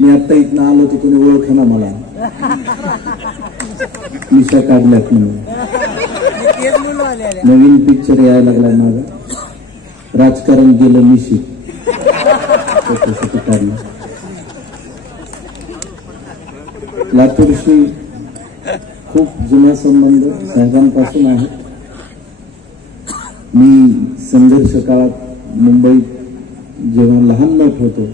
मी आता इथनं आलो तर कोणी ओळखेना मला, मिशा काढल्यात म्हणून. नवीन पिक्चर यायला लागला माझा, राजकारण गेलं मिशी काढलं. लातूरशी खूप जुना संबंध साहेबांपासून आहे. मी संघर्ष काळात मुंबईत जेव्हा लहान मोठ होतो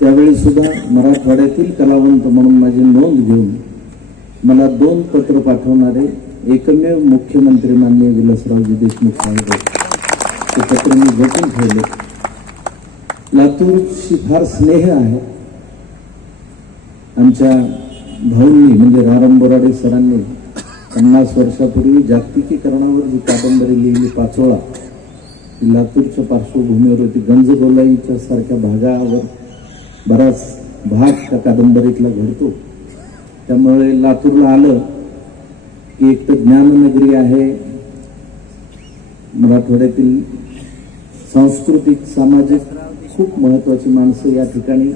त्यावेळी सुद्धा मराठवाड्यातील कलावंत म्हणून माझी नोंद घेऊन मला 2 पत्र पाठवणारे एकमेव मुख्यमंत्री माननीय विलासरावजी देशमुख साहेब, ते पत्र मी जपून ठेवले. लातूरशी फार स्नेह आहे. आमच्या भाऊंनी म्हणजे राम बोराडे सरांनी 50 वर्षापूर्वी जागतिकीकरणावर जी कादंबरी लिहिली पाचोळा, ती लातूरच्या पार्श्वभूमीवर होती. गंजगोलाईच्या सारख्या भागावर बराच भाग त्या कादंबरीतला घडतो. त्यामुळे लातूरला आलं की एक तर ज्ञाननगरी आहे, मराठवाड्यातील सांस्कृतिक सामाजिक खूप महत्वाची माणसं या ठिकाणी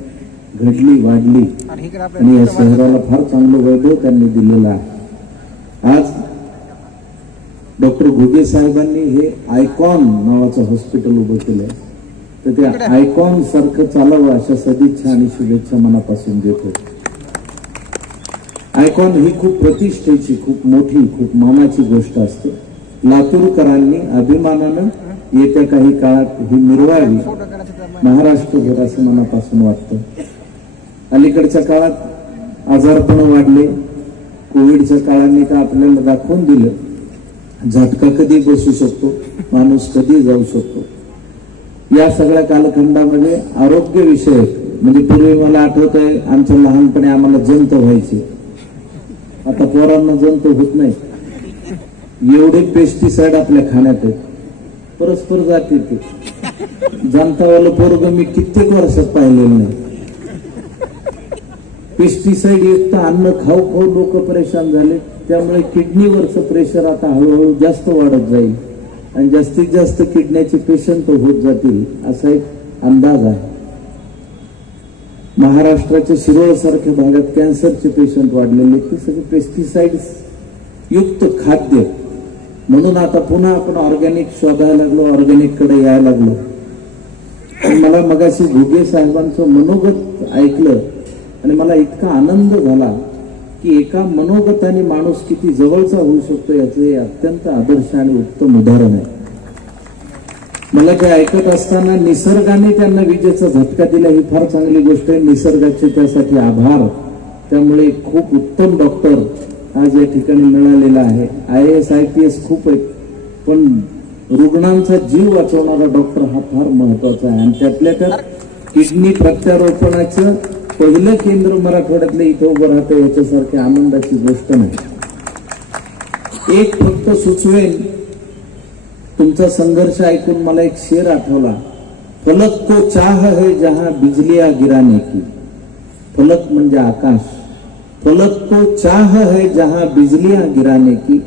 घडली वाढली आणि या शहराला फार चांगलं वैभव त्यांनी दिलेलं आहे. आज डॉक्टर घुगे साहेबांनी हे आयकॉन नावाचं हॉस्पिटल उभं केलंय, तर त्या आयकॉन सारखं चालावं अशा सदिच्छा आणि शुभेच्छा मनापासून देतो. आयकॉन ही खूप प्रतिष्ठेची, खूप मोठी, खूप मानाची गोष्ट असते. लातूरकरांनी अभिमानानं येत्या काही काळात ही मिरवावी महाराष्ट्रभर असं मनापासून वाटतं. अलीकडच्या काळात आजारपण वाढले, कोविडच्या काळाने तर आपल्याला दाखवून दिलं झटका कधी बसू शकतो, माणूस कधी जाऊ शकतो. या सगळ्या कालखंडामध्ये आरोग्य विषयक म्हणजे पूर्वी मला आठवतंय आमच्या लहानपणी आम्हाला जंत व्हायचे, आता पोरांना जंत होत नाही. एवढे पेस्टिसाइड आपल्या खाण्यात आहेत, परस्पर जाते ते. जनतावालं पोरग मी कित्येक वर्षात पाहिलेलं नाही. पेस्टिसाइड युक्त अन्न खाऊ खाऊ लोक परेशान झाले. त्यामुळे किडनीवरचं प्रेशर आता हळूहळू जास्त वाढत जाईल आणि जास्तीत जास्त किडनीचे पेशंट होत जातील असा एक अंदाज आहे. महाराष्ट्राच्या शिरोळ सारख्या भागात कॅन्सरचे पेशंट वाढलेले, ते सगळे पेस्टिसाइड्स युक्त खाद्य. म्हणून आता पुन्हा आपण ऑर्गॅनिक शोधायला लागलो, ऑर्गॅनिक कडे यायला लागलो. मला मगाशी घुगे साहेबांचं मनोगत ऐकलं आणि मला इतका आनंद झाला की एका मनोगताने माणूस किती जवळचा होऊ शकतो याचे अत्यंत आदर्श आणि उत्तम उदाहरण आहे. मला ते ऐकत असताना निसर्गाने त्यांना विजेचा झटका दिला ही फार चांगली गोष्ट आहे. निसर्गाचे त्यासाठी आभार. त्यामुळे खूप उत्तम डॉक्टर आज या ठिकाणी मिळालेला आहे. IAS IPS खूप आहेत, पण रुग्णांचा जीव वाचवणारा डॉक्टर हा फार महत्वाचा आहे. आणि त्यातल्या त्यात किडनी प्रत्यारोपणाचं पहिलं केंद्र मराठवाड्यातलं इथं उभं राहतं याच्यासारखी आनंदाची गोष्ट नाही. एक फक्त सुचवेन, तुमचा संघर्ष ऐकून मला एक शेर आठवला. फलक को चाह है जहां बिजलियां गिराने की. फलक म्हणजे आकाश. फलक को चाह है जहां बिजलियां गिराने की,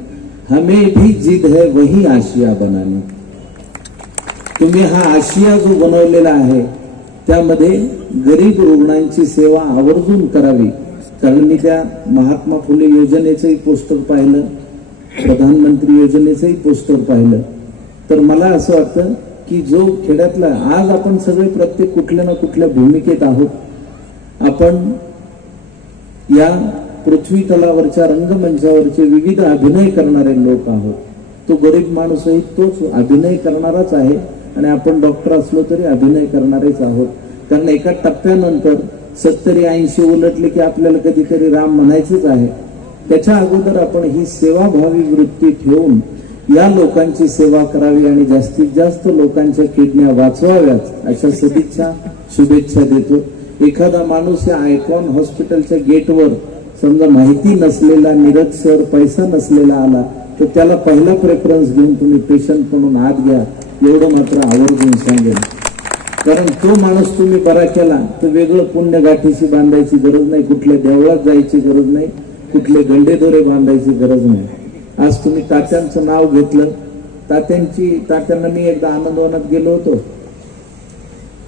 हमें भी जिद है वही आशिया बनाने. तुम्ही हा आशिया जो बनवलेला आहे त्यामध्ये गरीब रुग्णांची सेवा आवर्जून करावी. कारण मी त्या महात्मा फुले योजनेचंही पोस्टर पाहिलं, प्रधानमंत्री योजनेचंही पोस्टर पाहिलं, तर मला असं वाटतं की जो खेड्यातला आज आपण सगळे प्रत्येक कुठल्या ना कुठल्या भूमिकेत आहोत. आपण या पृथ्वी तलावरच्या रंगमंचावरचे विविध अभिनय करणारे लोक आहोत. तो गरीब माणूसही तोच अभिनय करणाराच आहे आणि आपण डॉक्टर असलो तरी अभिनय करणारेच आहोत. कारण एका टप्प्यानंतर 70-80 उलटले की आपल्याला कधीतरी राम म्हणायचंच आहे. त्याच्या अगोदर आपण ही सेवाभावी वृत्ती ठेवून या लोकांची सेवा करावी आणि जास्तीत जास्त लोकांच्या किडन्या वाचवाव्यात अशा सदिच्छा शुभेच्छा देतो. एखादा माणूस या आयकॉन हॉस्पिटलच्या गेटवर समजा माहिती नसलेला, निरक्षर, पैसा नसलेला आला तर त्याला पहिला प्रेफरन्स घेऊन तुम्ही पेशंट म्हणून आत घ्या, एवढं मात्र आवर्जून सांगेन. कारण तो माणूस तुम्ही बरा केला तर वेगळं पुण्य गाठीशी बांधायची गरज नाही, कुठल्या देवळात जायची गरज नाही, कुठले गंडेदोरे बांधायची गरज नाही. आज तुम्ही तात्यांचं नाव घेतलं. तात्यांना मी एकदा आनंदवनात गेलो होतो.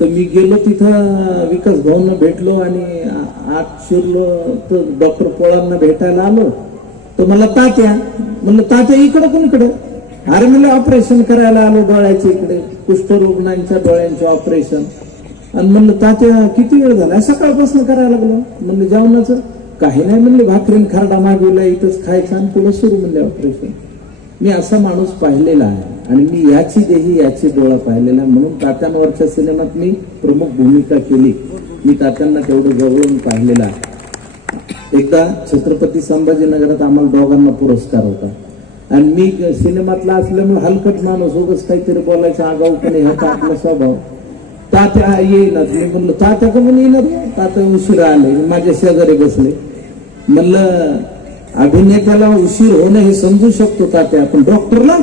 तर मी गेलो तिथं विकास भाऊंना भेटलो आणि आत शिरलो तर डॉक्टर पोळांना भेटायला आलो. तर मला तात्या म्हणलं तात्या इकडं कोणीकडे? अरे म्हणलं ऑपरेशन करायला आलो डोळ्याच्या इकडे, कुष्ठरुग्णांच्या डोळ्यांचे ऑपरेशन. आणि म्हणलं तात्या किती वेळ झाला? सकाळपासून करायला लागलो. म्हणलं जेवणाचं काही नाही म्हणले, भाकरीन खरडा मागवला इथंच खायचं आणि पुढे सुरू म्हणले ऑपरेशन. मी असा माणूस पाहिलेला आहे आणि मी याची देही याची डोळा पाहिलेला, म्हणून तात्यांवरच्या सिनेमात मी प्रमुख भूमिका केली. मी तात्यांना तेवढं जवळून पाहिलेलं आहे. एकदा छत्रपती संभाजीनगरात आम्हाला दोघांना पुरस्कार होता आणि मी सिनेमातला असल्यामुळे हलकट माणूस उगाच काहीतरी बोलायचं आगाऊपणे ह्याचा आपला स्वभाव. तात्या येईनात. मी म्हणलं तात्या का म्हणून येणार? तात्या उशिरा आले, माझ्या शेजारी बसले. म्हणलं अभिनेत्याला उशीर होणं हे समजू शकतो तात्या, पण डॉक्टरला?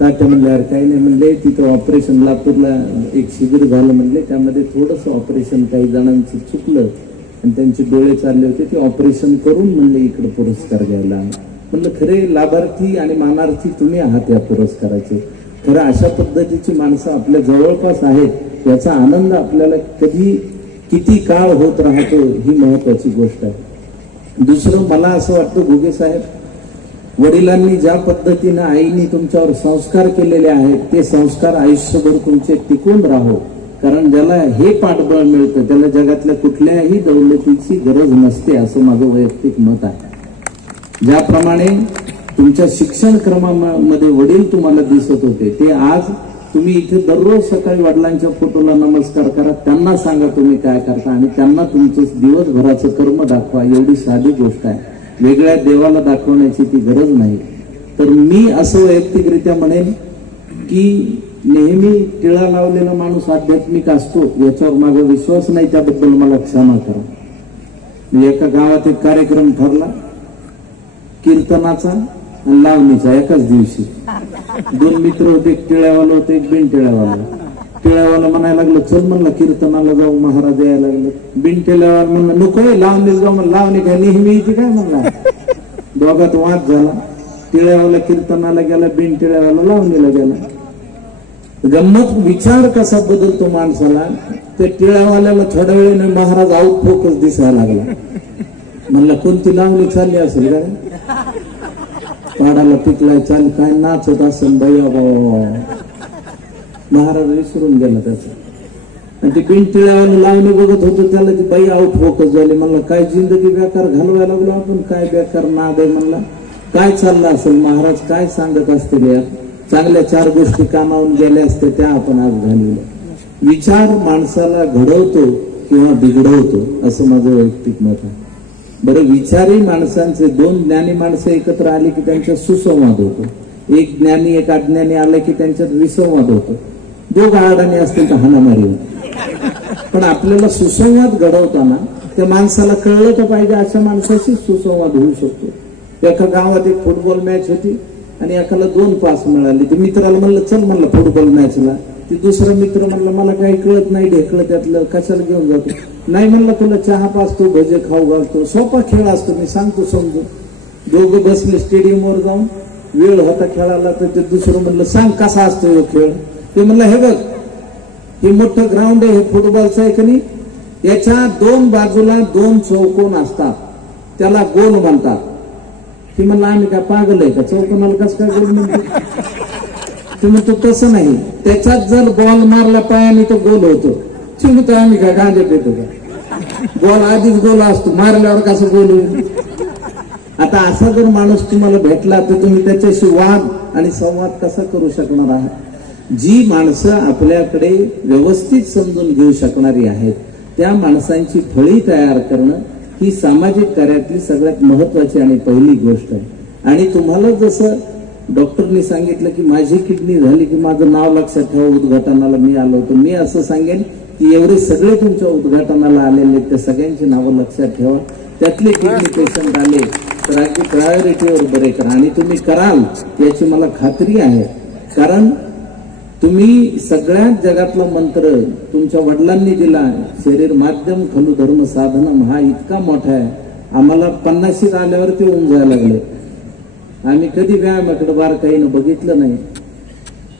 तात्या म्हणले अरे काही नाही म्हणले, तिथं ऑपरेशन लातूरला एक शिबिर झालं म्हणले, त्यामध्ये थोडस ऑपरेशन काही जणांचं चुकलं आणि त्यांचे डोळे चालले होते, ते ऑपरेशन करून म्हणले इकडे पुरस्कार घ्यायला. म्हणलं खरे लाभार्थी आणि मानार्थी तुम्ही आहात या पुरस्काराचे. खरं अशा पद्धतीची माणसं आपल्या जवळपास आहेत याचा आनंद आपल्याला कधी किती काळ होत राहतो ही महत्वाची गोष्ट आहे. दुसरं मला असं वाटतं घुगे साहेब, वडिलांनी ज्या पद्धतीनं आईनी तुमच्यावर संस्कार केलेले आहेत ते संस्कार आयुष्यभर तुमचे टिकून राहो. कारण ज्याला हे पाठबळ मिळतं त्याला जगातल्या कुठल्याही दौलतीची गरज नसते असं माझं वैयक्तिक मत आहे. ज्याप्रमाणे तुमच्या शिक्षण क्रमामध्ये वडील तुम्हाला दिसत होते ते आज तुम्ही इथे दररोज सकाळी वडिलांच्या फोटोला नमस्कार करा, त्यांना सांगा तुम्ही काय करता आणि त्यांना तुमचं दिवसभराचं कर्म दाखवा. एवढी साधी गोष्ट आहे, वेगळ्या देवाला दाखवण्याची ती गरज नाही. तर मी असं वैयक्तिकरित्या म्हणेन की नेहमी टिळा लावलेला माणूस आध्यात्मिक असतो याच्यावर माझा विश्वास नाही, त्याबद्दल मला क्षमा करा. एका गावात एक कार्यक्रम ठरला कीर्तनाचा आणि लावणीचा एकाच दिवशी. दोन मित्र होते, एक टिळ्यावाला होते एक बिन टिळ्यावाला. टिळ्यावाला म्हणायला लागलं चल म्हणला कीर्तनाला जाऊ, महाराज यायला लागले. बिन टिळ्यावाला म्हणलं नको लावणीला जाऊ. म्हणलं लावणी काय नेहमी येते काय म्हणला. दोघात वाद झाला. टिळ्यावाला कीर्तनाला गेला, बिन टिळ्यावाला लावणीला गेला. गंमत विचार कसा बदलतो माणसाला. त्या टिळ्यावाल्याला थोड्या वेळेने महाराज आउट फोकस दिसायला लागला. म्हणलं कोणती लावणी चालली असेल काय, पाडाला पिकलाय चाल काय नाचत असेल भैया बाबा. महाराज विसरून गेला त्याचा. आणि ते बिन टिळ्यावाला लावणी बघत होतो त्याला ती बाई आउट फोकस झाली. म्हणलं काय जिंदगी बेकार घालवायला लागलो आपण, काय बेकार नाद आहे. म्हणला काय चाललं असेल, महाराज काय सांगत असतील यार, चांगल्या चार गोष्टी कामावून गेल्या असत्या त्या आपण आज घालवल्या. विचार माणसाला घडवतो किंवा बिघडवतो असं माझं वैयक्तिक मत आहे. बरं, विचारी माणसांचे दोन ज्ञानी माणसं एकत्र आली की त्यांच्यात सुसंवाद होतो. एक ज्ञानी एक अज्ञानी आलं की त्यांच्यात विसंवाद होतो. दोघं अडाणी असतील तर हाणामारी होती. पण आपल्याला सुसंवाद घडवताना त्या माणसाला कळलं तर पाहिजे अशा माणसाशी सुसंवाद होऊ शकतो. एका गावात एक फुटबॉल मॅच होती आणि एकाला 2 पास मिळाले. ते मित्राला म्हणलं चल म्हणलं फुटबॉल मॅचला. ते दुसरा मित्र म्हणलं मला काही कळत नाही ढेकलं त्यातलं, कशाला घेऊन जातो. नाही म्हणलं तुला चहा पाचतो भजे खाऊ घालतो, सोपा खेळ असतो मी सांगतो समजून. दोघं बसले स्टेडियमवर जाऊन, वेळ होता खेळाला. तर ते दुसरं म्हणलं सांग कसा असतो हे खेळ. ते म्हणलं हे बघ हे मोठं ग्राउंड आहे, हे फुटबॉलचं आहे की नाही, याच्या 2 बाजूला 2 चौकोन असतात, त्याला गोल म्हणतात. ते म्हणलं आम्ही काय पागल आहे का, चौकोनाला कसं काय गोल म्हणतो. ते म्हणतो तसं नाही, त्याच्यात जर बॉल मारला पायाने तो गोल होतो. चिमतो आम्ही काय गांजे देतो का, बॉल आधीच गोल असतो, मारल्यावर कसं गोल होईल. आता असा जर माणूस तुम्हाला भेटला तर तुम्ही त्याच्याशी वाद आणि संवाद कसा करू शकणार आहात. जी माणसं आपल्याकडे व्यवस्थित समजून घेऊ शकणारी आहेत त्या माणसांची फळी तयार करणं ही सामाजिक कार्यातली सगळ्यात महत्वाची आणि पहिली गोष्ट आहे. आणि तुम्हाला जसं डॉक्टरनी सांगितलं की माझी किडनी झाली की माझं नाव लक्षात ठेवा, उद्घाटनाला मी आलो होतो. मी असं सांगेन की एवढे सगळे तुमच्या उद्घाटनाला आलेले त्या सगळ्यांची नावं लक्षात ठेवा. त्यातले किडनी पेशंट आले तर अगदी प्रायोरिटीवर बरे करा आणि तुम्ही कराल याची मला खात्री आहे. कारण तुम्ही सगळ्यात जगातला मंत्र तुमच्या वडिलांनी दिला, शरीर माध्यम खलु धर्म साधनम, हा इतका मोठा आहे. आम्हाला 50शीत आल्यावर ते होऊन जायला लागले. आम्ही कधी व्यायामाकडे बारकाईनं बघितलं नाही.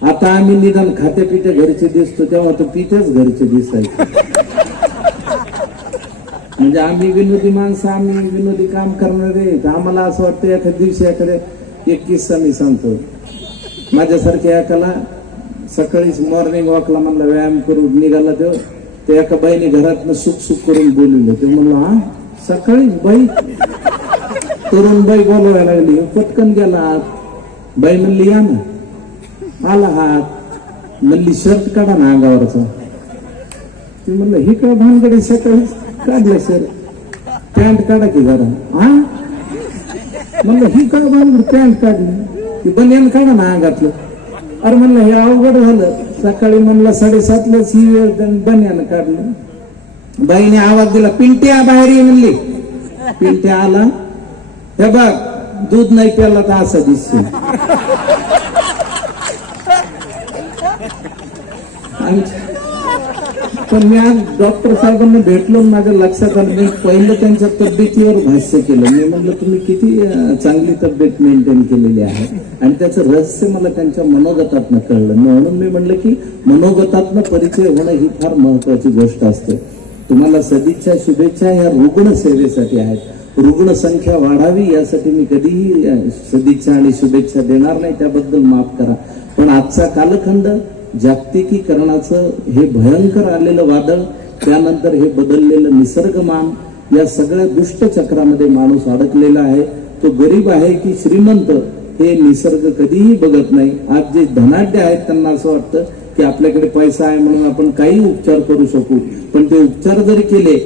आता आम्ही निदान खाते पिते घरचे दिसतो, तेव्हा तर पितेच घरचे दिसायचे. म्हणजे आम्ही विनोदी माणसं, आम्ही विनोदी काम करणारे. आम्हाला असं वाटतं एखाद्या दिवशी एखाद्या एक किस्सा मी सांगतो. माझ्यासारख्या एकाला सकाळीच मॉर्निंग वॉकला म्हणला व्यायाम करून निघाला, ते एका बाईने घरातनं सुख सुख करून बोलवलं. ते म्हणलं हा सकाळी बाई, तरुण बाई बोलवायला लागली. पटकन गेला आत. बाई म्हणली या ना. आला हात. म्हणली शर्ट काढा ना अंगावरचा. ते म्हणलं ही काय भानगडी, सकाळी काढलं शर्ट, पॅन्ट काढा की जरा. हा म्हणलं ही काय भानगड, पॅन्ट काढली की बनियान काढा ना अंगातलं. अरे म्हणलं हे अवघड झालं. सकाळी म्हणलं 7:30लाच ही वेळ बनियान काढलं. बाईने आवाज दिला, पिंट्या बाहेर ये म्हणली. पिंट्या आला. हे बघ दूध नाही प्याला तर असं दिसतो. पण मी आज डॉक्टर साहेबांना भेटलो, माझ्या लक्षात आलं. मी पहिलं त्यांच्या तब्येतीवर भाष्य केलं. मी म्हटलं तुम्ही किती चांगली तब्येत मेंटेन केलेली आहे, आणि त्याचं रहस्य मला त्यांच्या मनोगतातनं कळलं. म्हणून मी म्हटलं की मनोगतातनं परिचय होणं ही फार महत्वाची गोष्ट असते. तुम्हाला सदिच्छा शुभेच्छा ह्या रुग्ण सेवेसाठी आहेत. रुग्ण संख्या वाढावी यासाठी मी कधीही सदिच्छा आणि शुभेच्छा देणार नाही, त्याबद्दल माफ करा. पण आजचा कालखंड, जागतिकीकरणाचं हे भयंकर आलेलं वादळ, त्यानंतर हे बदललेलं निसर्गमान, या सगळ्या दुष्ट चक्रामध्ये माणूस अडकलेला आहे. तो गरीब आहे की श्रीमंत हे निसर्ग कधीही बघत नाही. आज जे धनाढ्य आहेत त्यांना असं वाटतं की आपल्याकडे पैसा आहे म्हणून आपण काही उपचार करू शकू, पण ते उपचार जरी केले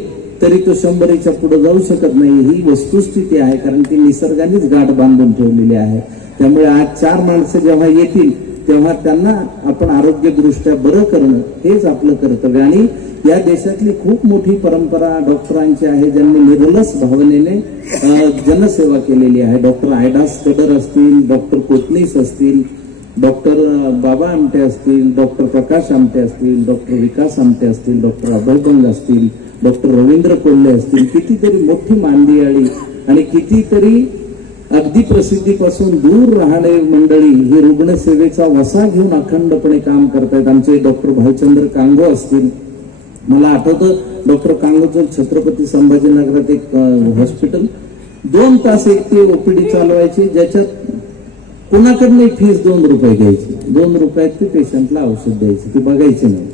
तरी तो 100च्या पुढे जाऊ शकत नाही. ही वस्तुस्थिती आहे, कारण ती निसर्गानेच गाठ बांधून ठेवलेली आहे. त्यामुळे आज 4 माणसं जेव्हा येतील तेव्हा त्यांना आपण आरोग्यदृष्ट्या बरं करणं हेच आपलं कर्तव्य. आणि या देशातली खूप मोठी परंपरा डॉक्टरांची आहे, ज्यांनी निर्लस भावनेने जनसेवा केलेली आहे. डॉक्टर आयडास कडर असतील, डॉक्टर कोटणीस असतील, डॉक्टर बाबा आमटे असतील, डॉक्टर प्रकाश आमटे असतील, डॉक्टर विकास आमटे असतील, डॉक्टर अभयबंग असतील, डॉक्टर रवींद्र कोल्हे असतील. कितीतरी मोठी मांदियाळी आणि कितीतरी अगदी प्रसिद्धीपासून दूर राहणारी मंडळी ही रुग्णसेवेचा वसा घेऊन अखंडपणे काम करतायत. आमचे डॉक्टर भालचंद्र कांगो असतील. मला आठवतं डॉक्टर कांगोचं छत्रपती संभाजीनगरात एक हॉस्पिटल 2 तास एक ते ओपीडी चालवायची, ज्याच्यात कोणाकडनं फीस 2 रुपये घ्यायची. 2 रुपयात ते पेशंटला औषध द्यायची, ती बघायची नाही.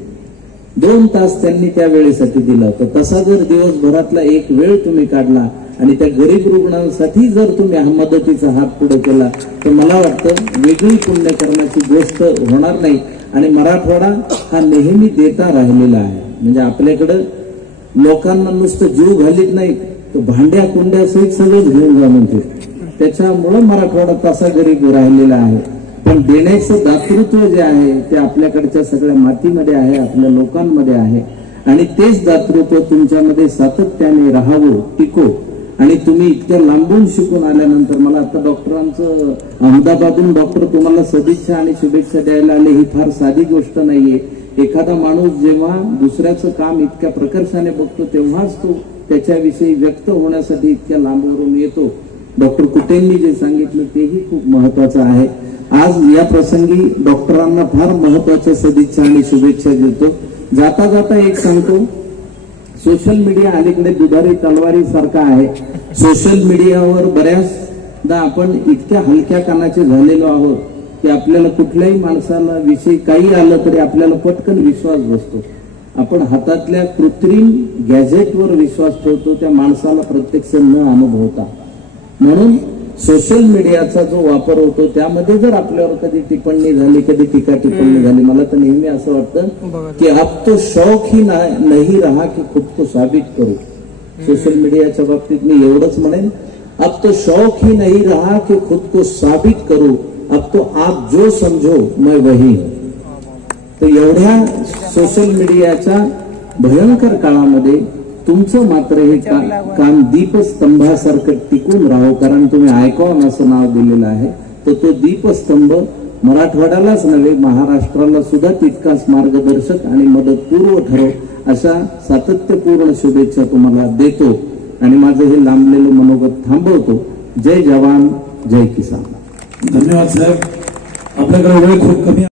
2 तास त्यांनी त्या वेळेसाठी दिला. तर तसा जर दिवसभरातला एक वेळ तुम्ही काढला आणि त्या गरीब रुग्णांसाठी जर तुम्ही मदतीचा हात पुढे केला तर मला वाटतं वेगळी पुण्यकर्माची गोष्ट होणार नाही. आणि मराठवाडा हा नेहमी देता राहिलेला आहे. म्हणजे आपल्याकडं लोकांना नुसतं जीव घालीत नाही, तर भांड्या कुंड्या सहित सगळंच घेऊन जा म्हणते. त्याच्यामुळं मराठवाडा तसा गरीब राहिलेला आहे. पण देण्याचं दातृत्व जे आहे ते आपल्याकडच्या सगळ्या मातीमध्ये आहे, आपल्या लोकांमध्ये आहे. आणि तेच दातृत्व तुमच्यामध्ये सातत्याने राहावं, टिको. आणि तुम्ही इतक्या लांबून शिकून आल्यानंतर मला आता डॉक्टरांचं अहमदाबादून डॉक्टर तुम्हाला सदिच्छा आणि शुभेच्छा द्यायला आले, ही फार साधी गोष्ट नाहीये. एखादा माणूस जेव्हा दुसऱ्याचं काम इतक्या प्रकर्षाने बघतो तेव्हाच तो त्याच्याविषयी व्यक्त होण्यासाठी इतक्या लांबवरून येतो. डॉक्टर कुटेंनी जे सांगितलं तेही खूप महत्वाचं आहे. आज या प्रसंगी डॉक्टरांना फार महत्वाच्या सदिच्छा आणि शुभेच्छा देतो. जाता जाता एक सांगतो, सोशल मीडिया अलीकडे दुधारी तलवारी सारखा आहे. सोशल मीडियावर बऱ्याचदा आपण इतक्या हलक्या कानाचे झालेलो आहोत की आपल्याला कुठल्याही माणसाला विषयी काही आलं तरी आपल्याला पटकन विश्वास बसतो. आपण हातातल्या कृत्रिम गॅजेटवर विश्वास ठेवतो, त्या माणसाला प्रत्यक्ष न अनुभवता. म्हणून सोशल मीडियाचा जो वापर होतो त्यामध्ये जर आपल्यावर कधी टिप्पणी झाली, कधी टीका टिप्पणी झाली, मला तर नेहमी असं वाटतं की अब तो शौक ही नाही रहा की खुद को साबित करू. सोशल मीडियाच्या बाबतीत मी एवढंच म्हणेन, अब तो शौक ही नहीं रहा कि खुद को साबित करू, अब तो आप जो समझो मैं वही. तर एवढ्या सोशल मीडियाच्या भयंकर काळामध्ये तुमचं मात्र हे काम दीपस्तंभासारखं टिकून राहो. कारण तुम्ही आयकॉन असं नाव दिलेलं आहे, तर तो दीपस्तंभ मराठवाड्यालाच नव्हे महाराष्ट्राला सुद्धा तितकाच मार्गदर्शक आणि मदतपूर्व ठरो, अशा सातत्यपूर्ण शुभेच्छा तुम्हाला देतो. आणि माझं हे लांबलेलं मनोगत थांबवतो. जय जवान जय किसान. धन्यवाद साहेब. आपल्याकडे वेळ खूप कमी